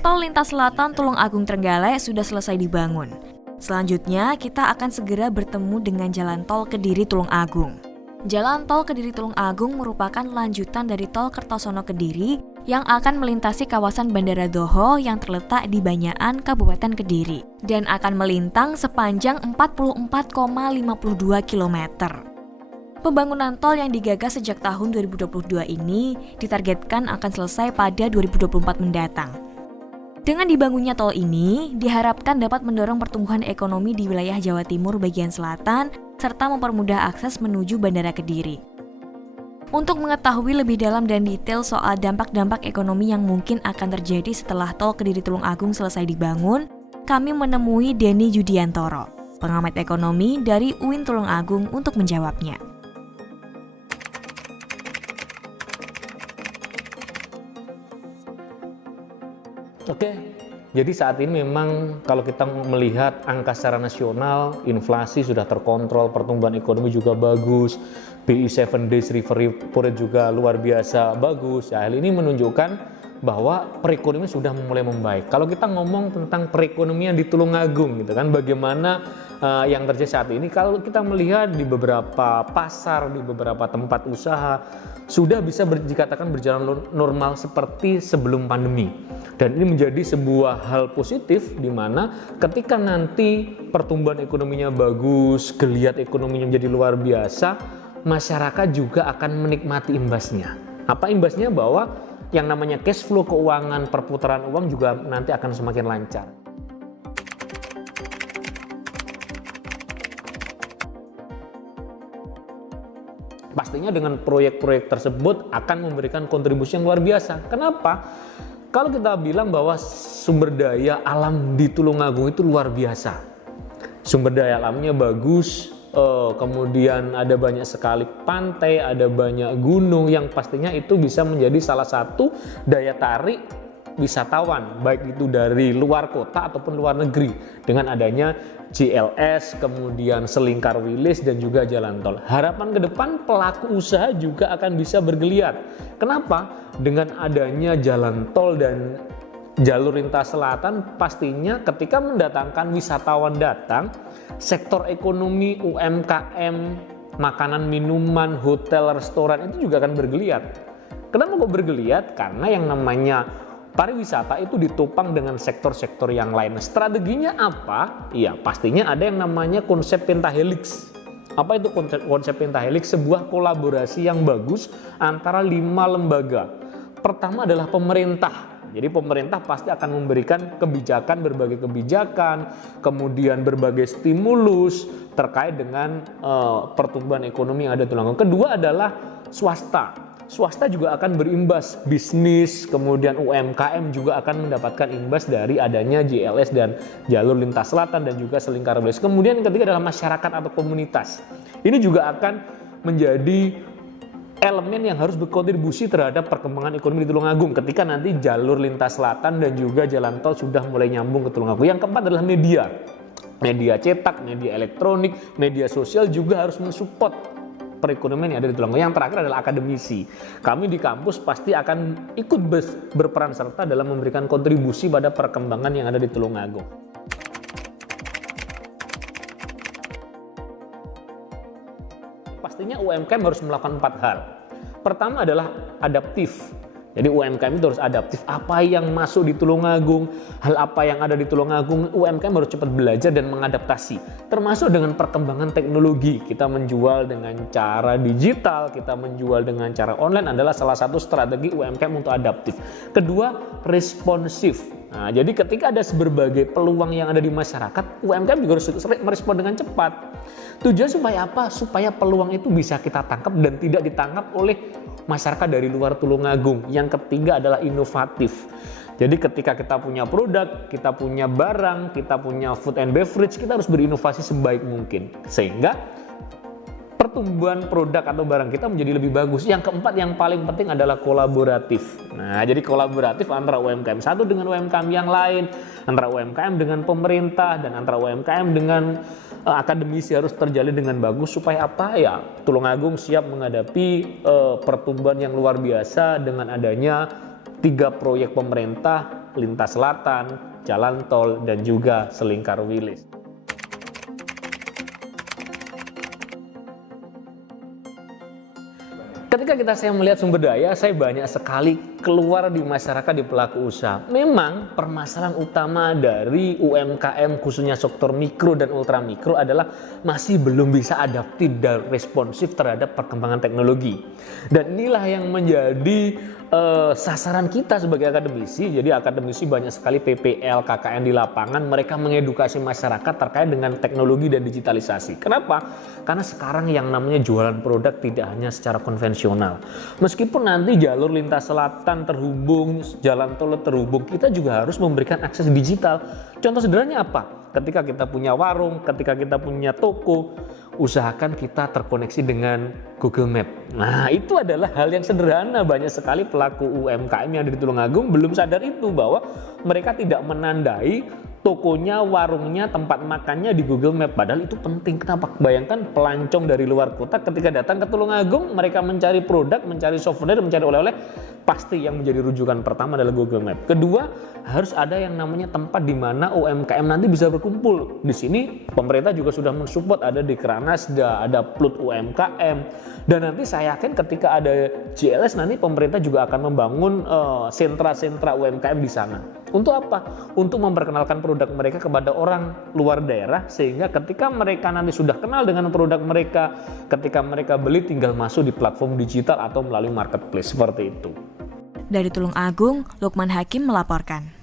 Tol lintas selatan Tulungagung Trenggalek sudah selesai dibangun. Selanjutnya, kita akan segera bertemu dengan jalan tol Kediri Tulungagung. Jalan tol Kediri Tulungagung merupakan lanjutan dari tol Kertosono Kediri yang akan melintasi kawasan Bandara Doho yang terletak di Banyakan, Kabupaten Kediri, dan akan melintang sepanjang 44,52 km. Pembangunan tol yang digagas sejak tahun 2022 ini ditargetkan akan selesai pada 2024 mendatang. Dengan dibangunnya tol ini, diharapkan dapat mendorong pertumbuhan ekonomi di wilayah Jawa Timur bagian selatan, serta mempermudah akses menuju Bandara Kediri. Untuk mengetahui lebih dalam dan detail soal dampak-dampak ekonomi yang mungkin akan terjadi setelah tol Kediri Tulungagung selesai dibangun, kami menemui Denny Yudiantoro, pengamat ekonomi dari UIN Tulungagung untuk menjawabnya. Oke, jadi saat ini memang kalau kita melihat angka secara nasional, inflasi sudah terkontrol, pertumbuhan ekonomi juga bagus, BI 7 Days Repo Rate juga luar biasa bagus. Ya, hal ini menunjukkan bahwa perekonomian sudah mulai membaik. Kalau kita ngomong tentang perekonomian di Tulungagung gitu kan, bagaimana yang terjadi saat ini, kalau kita melihat di beberapa pasar, di beberapa tempat usaha sudah bisa dikatakan berjalan normal seperti sebelum pandemi. Dan ini menjadi sebuah hal positif di mana ketika nanti pertumbuhan ekonominya bagus, geliat ekonominya menjadi luar biasa, masyarakat juga akan menikmati imbasnya. Apa imbasnya? Bahwa yang namanya cash flow keuangan, perputaran uang juga nanti akan semakin lancar. Pastinya dengan proyek-proyek tersebut akan memberikan kontribusi yang luar biasa. Kenapa? Kalau kita bilang bahwa sumber daya alam di Tulungagung itu luar biasa. Sumber daya alamnya bagus, kemudian ada banyak sekali pantai, ada banyak gunung yang pastinya itu bisa menjadi salah satu daya tarik wisatawan, baik itu dari luar kota ataupun luar negeri, dengan adanya JLS, kemudian Selingkar Wilis dan juga jalan tol. Harapan ke depan pelaku usaha juga akan bisa bergeliat. Kenapa? Dengan adanya jalan tol dan jalur lintas selatan, pastinya ketika mendatangkan wisatawan datang, sektor ekonomi UMKM, makanan minuman, hotel, restoran itu juga akan bergeliat. Kenapa kok bergeliat? Karena yang namanya pariwisata itu ditopang dengan sektor-sektor yang lain. Strateginya apa? Ya pastinya ada yang namanya konsep pentahelix. Apa itu konsep pentahelix? Sebuah kolaborasi yang bagus antara 5 lembaga. Pertama adalah pemerintah. Jadi pemerintah pasti akan memberikan kebijakan, berbagai kebijakan, kemudian berbagai stimulus terkait dengan pertumbuhan ekonomi yang ada di Tulungagung. Kedua adalah swasta. Swasta juga akan berimbas, bisnis, kemudian UMKM juga akan mendapatkan imbas dari adanya JLS dan jalur lintas selatan dan juga Selingkar Wilis. Kemudian yang ketiga adalah masyarakat atau komunitas. Ini juga akan menjadi elemen yang harus berkontribusi terhadap perkembangan ekonomi di Tulungagung ketika nanti jalur lintas selatan dan juga jalan tol sudah mulai nyambung ke Tulungagung. Yang keempat adalah media. Media cetak, media elektronik, media sosial juga harus mensupport perekonomian yang ada di Tulungagung. Yang terakhir adalah akademisi. Kami di kampus pasti akan ikut berperan serta dalam memberikan kontribusi pada perkembangan yang ada di Tulungagung. Pastinya UMKM harus melakukan 4 hal. Pertama adalah adaptif. Jadi UMKM itu harus adaptif. Apa yang masuk di Tulungagung, hal apa yang ada di Tulungagung, UMKM harus cepat belajar dan mengadaptasi. Termasuk dengan perkembangan teknologi. Kita menjual dengan cara digital, kita menjual dengan cara online adalah salah satu strategi UMKM untuk adaptif. Kedua, responsif. Nah, jadi ketika ada berbagai peluang yang ada di masyarakat, UMKM juga harus merespon dengan cepat. Tujuan supaya apa? Supaya peluang itu bisa kita tangkap dan tidak ditangkap oleh masyarakat dari luar Tulungagung. Yang ketiga adalah inovatif. Jadi ketika kita punya produk, kita punya barang, kita punya food and beverage, kita harus berinovasi sebaik mungkin. Sehingga pertumbuhan produk atau barang kita menjadi lebih bagus. Yang keempat yang paling penting adalah kolaboratif. Nah, jadi kolaboratif antara UMKM satu dengan UMKM yang lain, antara UMKM dengan pemerintah, dan antara UMKM dengan akademisi harus terjalin dengan bagus supaya apa ya? Tulungagung siap menghadapi pertumbuhan yang luar biasa dengan adanya 3 proyek pemerintah lintas selatan, jalan tol, dan juga selingkar Wilis. Ketika saya melihat sumber daya, saya banyak sekali keluar di masyarakat, di pelaku usaha. Memang permasalahan utama dari UMKM khususnya sektor mikro dan ultra mikro adalah masih belum bisa adaptif dan responsif terhadap perkembangan teknologi. Dan inilah yang menjadi sasaran kita sebagai akademisi. Jadi akademisi banyak sekali PPL, KKN di lapangan, mereka mengedukasi masyarakat terkait dengan teknologi dan digitalisasi. Kenapa? Karena sekarang yang namanya jualan produk tidak hanya secara konvensional. Meskipun nanti jalur lintas selatan terhubung, jalan tol terhubung, kita juga harus memberikan akses digital. Contoh sederhananya apa? Ketika kita punya warung, ketika kita punya toko, usahakan kita terkoneksi dengan Google Map. Nah, itu adalah hal yang sederhana. Banyak sekali pelaku UMKM yang ada di Tulungagung belum sadar itu, bahwa mereka tidak menandai tokonya, warungnya, tempat makannya di Google Map. Padahal itu penting. Kenapa? Bayangkan pelancong dari luar kota ketika datang ke Tulungagung, mereka mencari produk, mencari souvenir, mencari oleh-oleh, pasti yang menjadi rujukan pertama adalah Google Map. Kedua, harus ada yang namanya tempat di mana UMKM nanti bisa berkumpul. Di sini pemerintah juga sudah mensupport, ada di Kranasda, ada Plut UMKM. Dan nanti saya yakin ketika ada JLS, nanti pemerintah juga akan membangun sentra-sentra UMKM di sana. Untuk apa? Untuk memperkenalkan produk mereka kepada orang luar daerah, sehingga ketika mereka nanti sudah kenal dengan produk mereka, ketika mereka beli tinggal masuk di platform digital atau melalui marketplace seperti itu. Dari Tulung Agung, Lukman Hakim melaporkan.